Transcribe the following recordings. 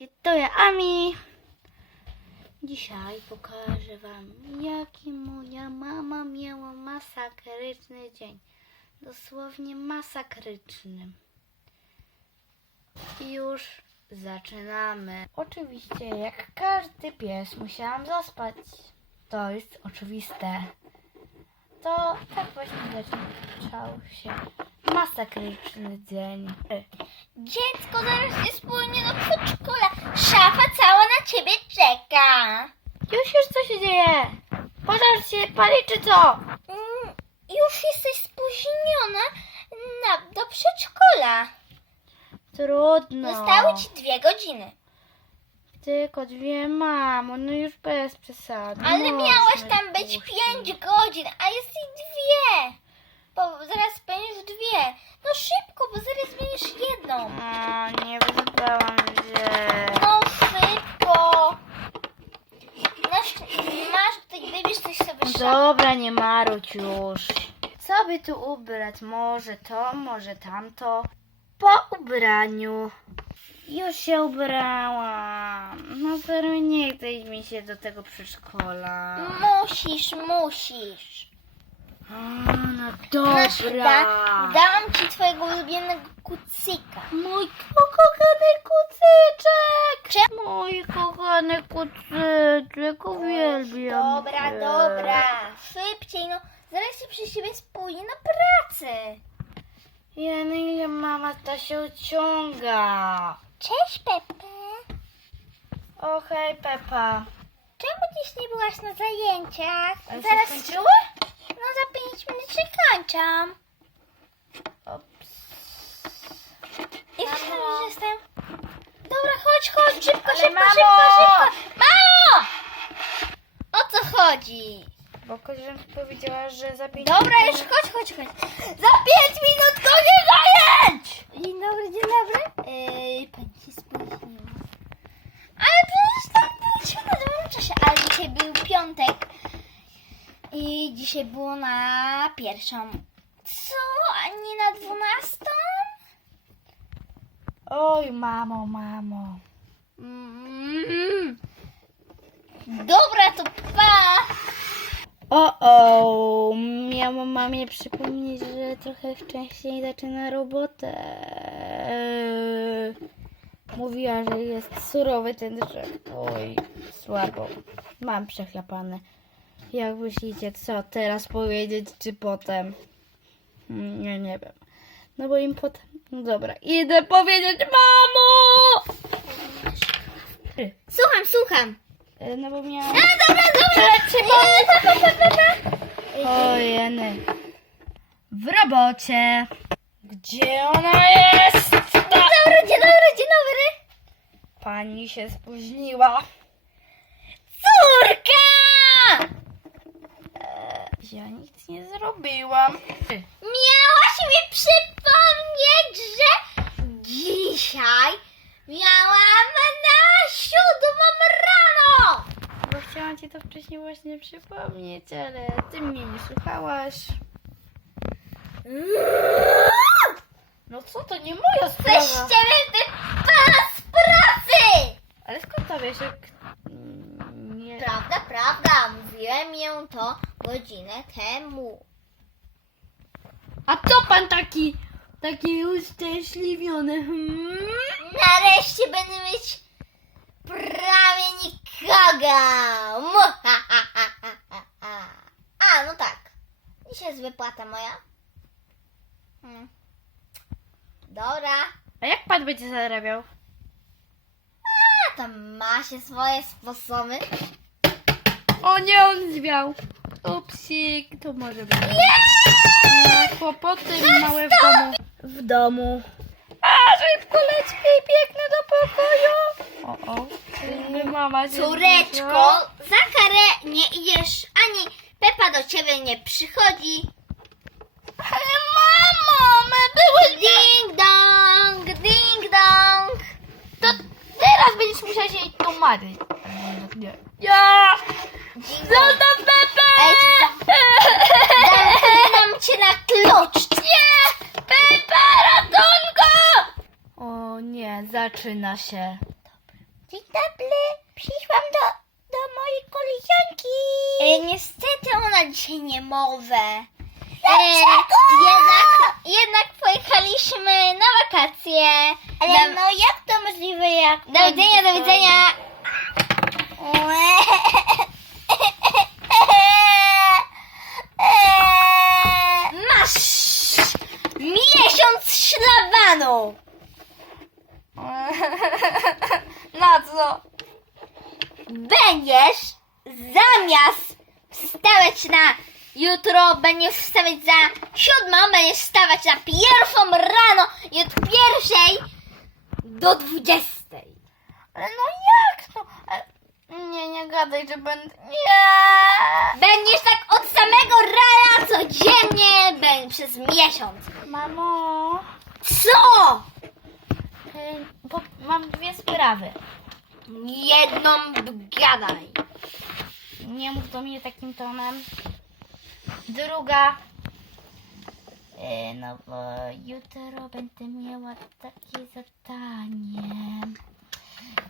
To ja Ami. Dzisiaj pokażę Wam, jaki moja mama miała masakryczny dzień. Dosłownie masakryczny. I już zaczynamy. Oczywiście, jak każdy pies, musiałam zaspać. To jest oczywiste. To tak właśnie zaczął się masakryczny dzień. Dziecko zaraz jest spójnie do przedszkola. Szafa cała na ciebie czeka. Już, już, co się dzieje? Pożar się pali, czy co? Mm, już jesteś spóźniona na, do przedszkola. Trudno. Zostały ci dwie godziny. Tylko dwie, mamo, no już bez przesady. Ale Można miałaś tam być pięć godzin, a jest ich dwie. Bo zaraz będziesz dwie. No szybko, bo zaraz będziesz jedną. A, nie wyspałam się. No szybko. Masz, masz tutaj, wybierz coś sobie szafę. Dobra, nie maruć już. Co by tu ubrać? Może to, może tamto. Po ubraniu. Już się ubrałam. No serio nie chce mi się do tego przedszkola. Musisz, musisz. A, no Masz, da, dobra. dam ci twojego ulubionego kucyka. Mój ukochany kucyczek! Mój kochany kucyczek, uwielbiam Dobra, cię. dobra. Szybciej, no. Zaraz się przy siebie spóźni na pracę. Jeny, ile mama ta się uciąga. Cześć, Pepe. O hej, Pepa. Czemu dziś nie byłaś na zajęciach? Ale Zaraz, się skończyły? no za pięć minut się kończą. Ops. I Mamo. już jestem. Dobra, chodź, chodź, szybko, Ale szybko, mamo! szybko, szybko. Mamo! O co chodzi? Bo koleżanka powiedziała, że za pięć Dobra, minut- już chodź, chodź, chodź. Za pięć minut koniec zajęć! Dzień dobry, dzień dobry. Yy, pani się spóźniła. Ale przecież tak byliśmy na dobrym czasie. Ale dzisiaj był piątek. I dzisiaj było na pierwszą. Co? A nie na dwunastą? Oj, mamo, mamo. Mm. Dobra, to pa! O, o, miała mamie przypomnieć, że trochę wcześniej zaczyna robotę. Mówiła, że jest surowy ten drzew. Oj, słabo. Mam przechlapane. Jak myślicie, co teraz powiedzieć, czy potem? Nie, nie wiem. No bo im potem... No dobra, idę powiedzieć mamo! Słucham, słucham. E, No bo miałam... A, dobra, dobra. Pa, pa. Ojeny. W robocie. Gdzie ona jest? Dobry, dzień dobry. Pani się spóźniła. Córka! Ja nic nie zrobiłam. Miałaś mi przypomnieć, że dzisiaj miałam na siódmą rano. Bo chciałam ci to wcześniej właśnie przypomnieć, ale ty mnie nie słuchałaś. No co, to nie moja sprawa. z. Ale skąd to wiesz, jak... Nie... Prawda, prawda, mówiłem ją to godzinę temu. A co pan taki, taki uszczęśliwiony? Hmm? Nareszcie będę mieć prawie nikogo. A, no tak. Dzisiaj jest wypłata moja. Hmm. Dobra. A jak pan będzie zarabiał? Tam ma się swoje sposoby. O nie, on zwiał. Upsik, to może być. Nie, kłopoty małe w domu. W domu. A, szybko leć i biegnę do pokoju. O, o. Czyżby mama się Córeczko, za karę nie idziesz, ani Pepa do ciebie nie przychodzi. Ale mamo, my były... Ding dong, ding dong. To teraz będziesz musiała się jej tłumaczyć. Nie. Ja! Ding dong. Zostaw Pepe! Ej, Zamknę cię na klucz. Nie! Pepe, ratunku! O nie, zaczyna się. Dzień dobry, przyszłam do, do mojej koleżanki. E, niestety ona dzisiaj nie może. E, jednak, jednak pojechaliśmy na wakacje. Ale no jak to możliwe jak... Do widzenia, do widzenia. Masz miesiąc szlabanu. Na co? Będziesz zamiast wstawać na jutro, będziesz wstawać za siódmą, będziesz wstawać na pierwszą rano i od pierwszej do dwudziestej. Ale no jak to? E, Nie, nie gadaj, że będę... Nie! Będziesz tak od samego rana codziennie będę przez miesiąc. Mamo, Co? y, bo mam dwie sprawy. Jedną gadaj. Nie mów do mnie takim tonem. Druga. y, No bo jutro będę miała takie zadanie.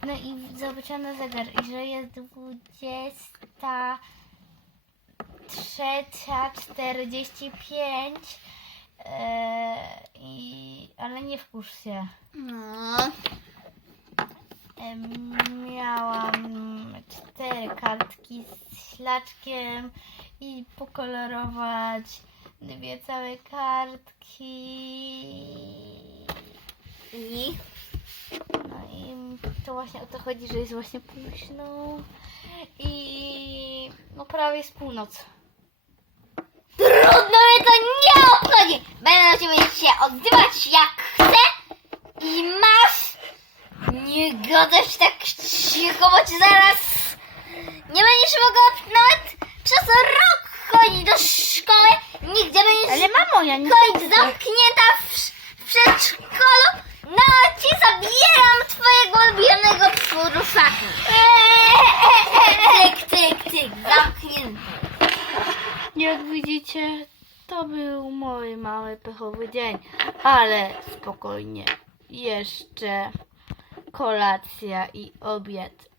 No i zobaczyłam na zegar, i że jest dwudziesta trzecia czterdzieści pięć. e, I, ale nie wkurz się. No. Miałam cztery kartki z ślaczkiem i pokolorować dwie całe kartki. I? No i to właśnie o to chodzi, że jest właśnie późno. I no prawie jest północ. Trudno mnie to nie obchodzi. Będę do ciebie się odzywać jak chcę i masz. Nie gadasz tak cicho, bo ci zaraz nie będziesz mogła nawet przez rok chodzić do szkoły. Nigdzie będziesz Ale mamo, ja nie chodzić zamknięta w, w przedszkolu. No ci zabieram twojego ulubionego twórusaka. Tyk, tyk, tyk, zamknięty. Jak widzicie, to był mój mały pechowy dzień, ale spokojnie. Jeszcze kolacja i obiad.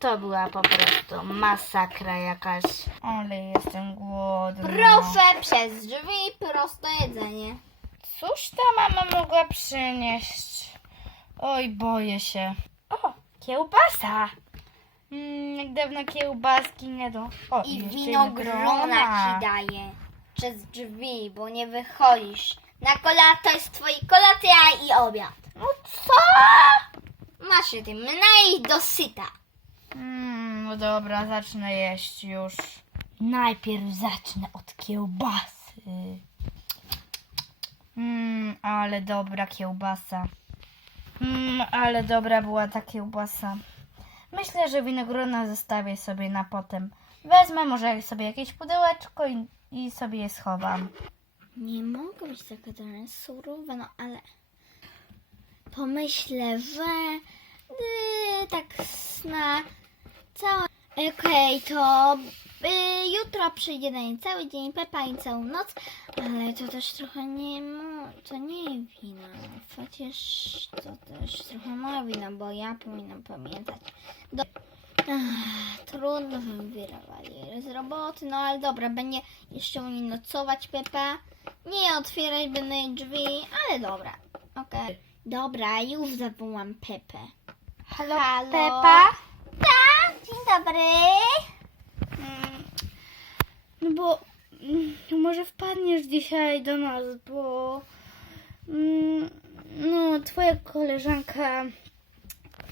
To była po prostu masakra jakaś. Ale jestem głodna. Proszę przez drzwi prosto jedzenie. Cóż ta mama mogła przynieść? Oj, boję się. O, kiełbasa. Mm, jak dawno kiełbaski nie do. O, I winogrona ci daję przez drzwi, bo nie wychodzisz. Na kola to jest twoi kolacja i obiad. No co? Masz się tym najeść do syta. Mm, no dobra, zacznę jeść już. Najpierw zacznę od kiełbasy. Mmm, ale dobra kiełbasa. Mmm, ale dobra była ta kiełbasa. Myślę, że winogrona zostawię sobie na potem. Wezmę może sobie jakieś pudełeczko i, i sobie je schowam. Nie mogą być takie trochę surowe, no ale pomyślę, że yy, tak na całe... Okej, to yy, jutro przyjdzie na nie cały dzień, Pepa i całą noc, ale to też trochę nie to nie wina, chociaż to też trochę moja wina, bo ja powinnam pamiętać. Do... Ach, trudno bym wyrwali z roboty, no ale dobra, będzie jeszcze u niej nocować Pepa. Nie otwierać będę jej drzwi, ale dobra. Okej. Dobra, już zawołam Pepę. Halo, Halo? Pepa? Dzień dobry. Mm, No bo mm, może wpadniesz dzisiaj do nas, bo mm, no twoja koleżanka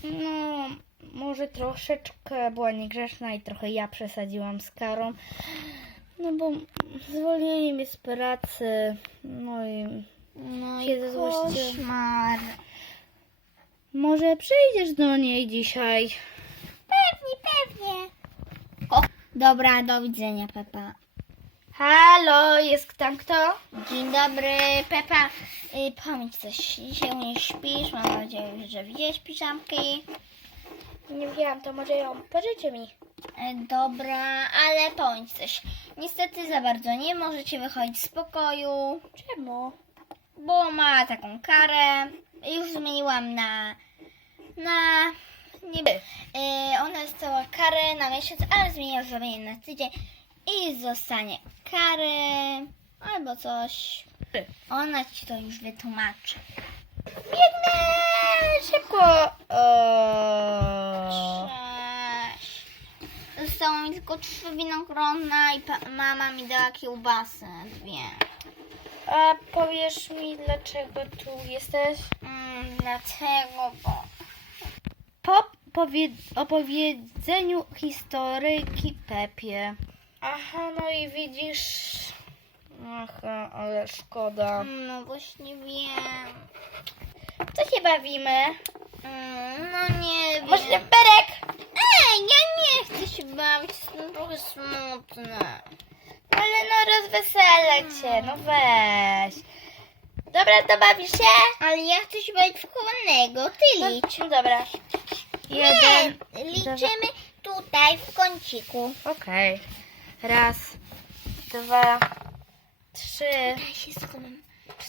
no może troszeczkę była niegrzeczna i trochę ja przesadziłam z karą. No bo zwolnili mnie z pracy. No i No Się złości- koszmar. może przyjdziesz do niej dzisiaj. Pewnie, pewnie. O, dobra, do widzenia Pepa. Halo, jest tam kto? Dzień dobry, Pepa. Y, powiedz coś, dzisiaj nie śpisz? Mam nadzieję, że widziałeś piżamki. Nie wiem, to może ją pożyczę mi. E, Dobra, ale powiedz coś. Niestety za bardzo nie możecie wychodzić z pokoju, Czemu? bo ma taką karę. Już zmieniłam na. na. Nie. miesiąc, ale zmieniasz sobie na tydzień i zostanie karę albo coś. Ona ci to już wytłumaczy. Biegnę szybko. O. Zostało mi tylko trzy winogrona i mama mi dała kiełbasę, dwie. A powiesz mi, dlaczego tu jesteś? Mm, dlatego, bo... Po powie opowiedzeniu historyjki Pepie. Aha, no i widzisz. Aha, ale szkoda. No właśnie wiem. Co się bawimy? Mm, no nie wiem. Może berek? Ej, ja nie chcę się bawić, jestem trochę smutna. Ale no rozweselę cię, no weź. Dobra, to bawisz się? Ale ja chcę się bawić w kochanego, ty No, licz. no dobra. Jeden. Nie, liczymy tutaj w kąciku. Okej. Raz, dwa, trzy, Ja się schowam.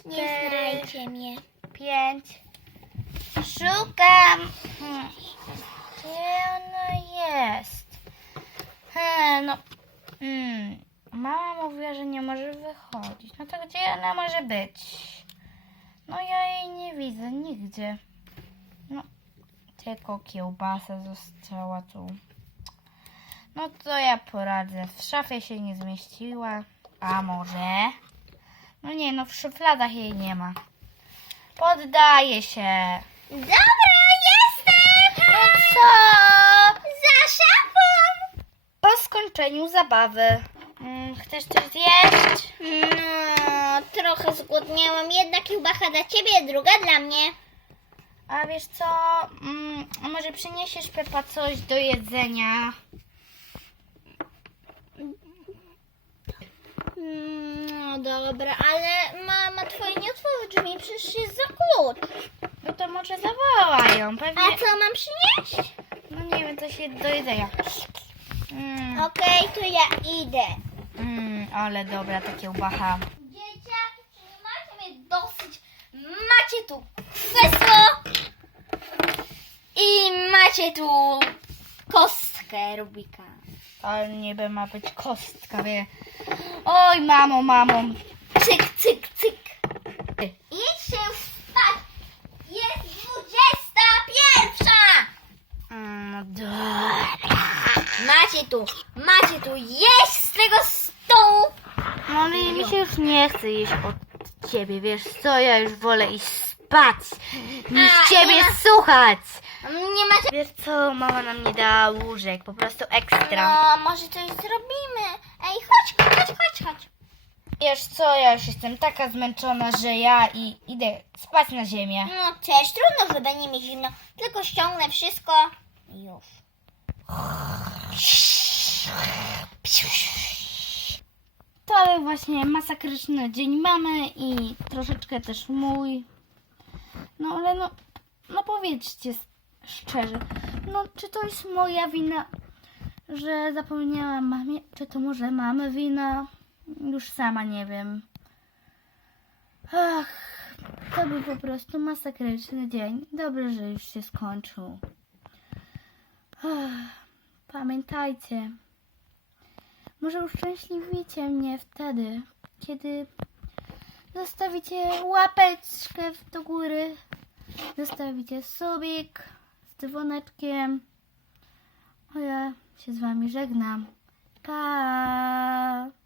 Nie Cztery. znajdzie mnie. pięć. Szukam. Hmm. Gdzie ona jest? He, no. Mm. Mama mówiła, że nie może wychodzić. No to gdzie ona może być? No ja jej nie widzę nigdzie. No, tylko kiełbasa została tu. No to ja poradzę. W szafie się nie zmieściła. A może? No nie, no w szufladach jej nie ma. Poddaję się. Dobra, jestem! No co? Za szafą! Po skończeniu zabawy. Mm, chcesz coś zjeść? No, trochę zgłodniałam. Jedna kiełbacha dla ciebie, druga dla mnie. A wiesz co? Mm, może przyniesiesz Pepa coś do jedzenia? No dobra, ale mama twoja nie otworzy drzwi, przecież jest za klucz. No to może zawołają. Pewnie. A co mam przynieść? No nie wiem, coś je- do jedzenia. Mm, Okej, to ja idę. mm, ale dobra ta kiełbacha. Dzieciaki, czy nie macie mnie dosyć? Macie tu krzesło i macie tu kostkę Rubika. Ale niby ma być kostka, wie. Oj, mamo, mamo. Cyk, cyk, cyk. Idźcie już spać. Jest dwudziesta pierwsza. Mm, no dobra. Macie tu, macie tu jeść z tego stołu. No ale mi się już nie chce jeść od ciebie, wiesz co? Ja już wolę iść spać, niż A, ciebie nie ma- słuchać. Nie macie... Wiesz co? Mama nam nie dała łóżek, po prostu ekstra. No, może coś zrobimy. Ej, chodź, chodź, chodź, chodź. Wiesz co? Ja już jestem taka zmęczona, że ja i idę spać na ziemię. No też, trudno, że będzie mi zimno. Tylko ściągnę wszystko i już. To właśnie masakryczny dzień mamy i troszeczkę też mój. No ale no, no powiedzcie szczerze, no czy to jest moja wina, że zapomniałam mamie, czy to może mamy wina? Już sama nie wiem. Ach, to był po prostu masakryczny dzień. Dobrze, że już się skończył. Ach, pamiętajcie, może uszczęśliwicie mnie wtedy, kiedy zostawicie łapeczkę do góry, zostawicie subik z dzwoneczkiem. A ja się z wami żegnam. Pa!